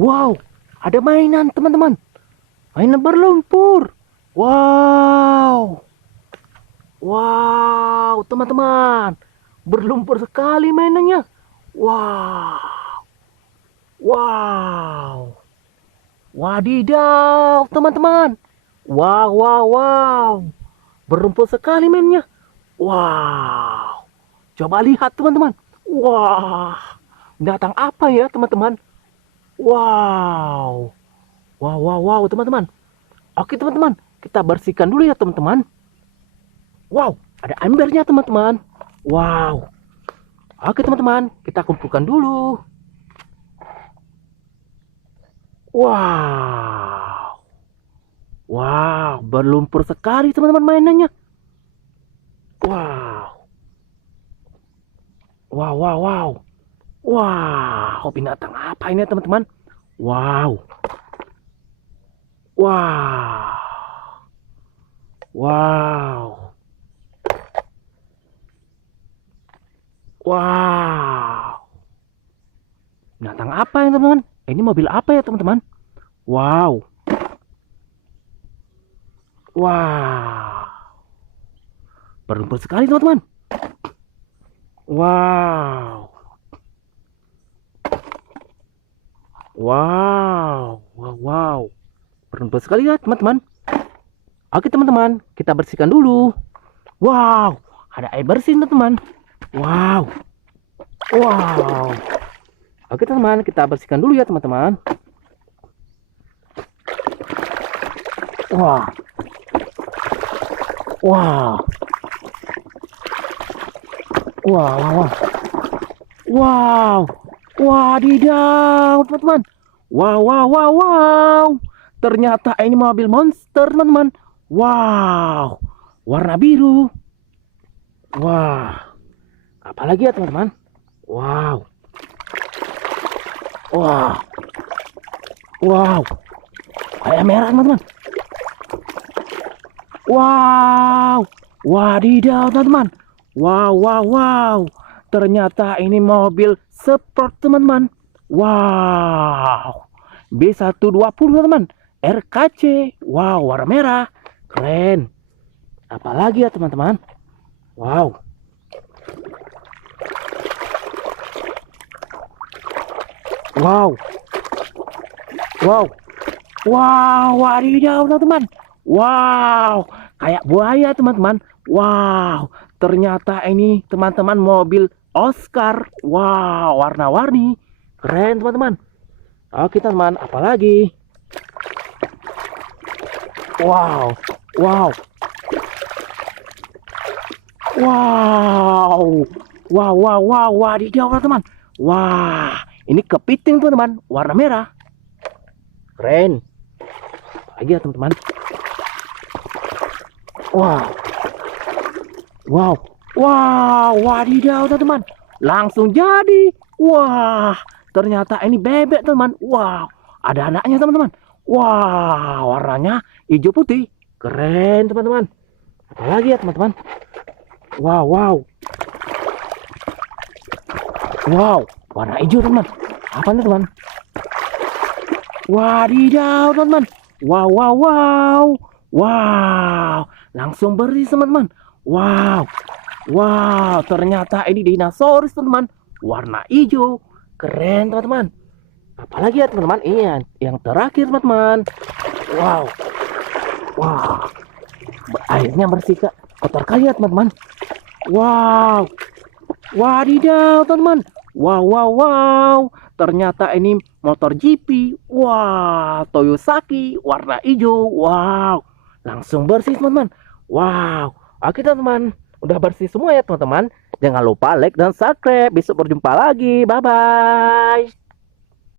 Wow, ada mainan teman-teman. Mainan berlumpur. Wow. Wow, teman-teman. Berlumpur sekali mainannya. Wow. Wow. Wadidaw, teman-teman. Wow, wow, wow. Berlumpur sekali mainnya. Wow. Coba lihat, teman-teman. Wah. Binatang apa ya, teman-teman? Wow. Wow, wow, wow, teman-teman. Oke, teman-teman. Kita bersihkan dulu ya, teman-teman. Wow, ada embernya, teman-teman. Wow. Oke, teman-teman. Kita kumpulkan dulu. Wow. Wow, berlumpur sekali, teman-teman, mainannya. Wow. Wow, wow, wow. Wow, binatang apa ini, teman-teman? Wow. Wow. Wow. Wow. Binatang apa ya, teman-teman? Ini mobil apa ya, teman-teman? Wow. Wow. Berlumpur sekali, teman-teman. Wow. Wow. Wow, wow. Berlumpur sekali ya, teman-teman. Oke, teman-teman. Kita bersihkan dulu. Wow. Ada air bersih, teman-teman. Wow. Wow. Oke, teman-teman. Kita bersihkan dulu ya, teman-teman. Wah. Wah. Wah, wah, wah. Wow. Wadidaw, teman-teman. Wow, wow, wow, wow. Ternyata ini mobil monster, teman-teman. Wow. Warna biru. Wah. Apalagi ya, teman-teman? Wow. Wow. Wow. Kayak merah, teman-teman. Wow. Wadidaw, teman-teman. Wow, wow, wow. Ternyata ini mobil sport, teman-teman. Wow. B120, teman-teman. RKC. Wow, warna merah. Keren. Apalagi ya, teman-teman? Wow. Wow. Wow. Wow, wadidaw, teman-teman. Wow, kayak buaya, teman-teman. Wow, ternyata ini, teman-teman, mobil Oscar. Wow, warna-warni. Keren, teman-teman. Oke, teman-teman, apalagi? Wow. Wow. Wow. Wow, wow, wow, wadidaw, teman-teman. Wah, ini kepiting, teman-teman, warna merah. Keren. Lagi ya, teman-teman. Wow. Wow. Wow, wadidaw, teman-teman. Langsung jadi. Wah, ternyata ini bebek, teman-teman. Wow, ada anaknya, teman-teman. Wah, warnanya hijau putih. Keren, teman-teman. Apalagi ya, teman-teman? Wow, wow. Wow, warna hijau, teman-teman. Apa nih, teman? Wadidaw, teman-teman. Wow, wow, wow. Wow, langsung bersih, teman-teman. Wow. Wow, ternyata ini dinosaurus, teman-teman. Warna hijau. Keren, teman-teman. Apalagi ya, teman-teman? Iya, yang terakhir, teman-teman. Wow. Wow. Airnya bersih, Kak. Kotor kali ya, teman-teman. Wow. Wadidaw, teman-teman. Wow, wow, wow. Ternyata ini motor GP. Wow, Toyosaki warna hijau. Wow, langsung bersih, teman-teman. Wow. Oke, teman-teman. Udah bersih semua ya, teman-teman. Jangan lupa like dan subscribe. Besok berjumpa lagi. Bye-bye.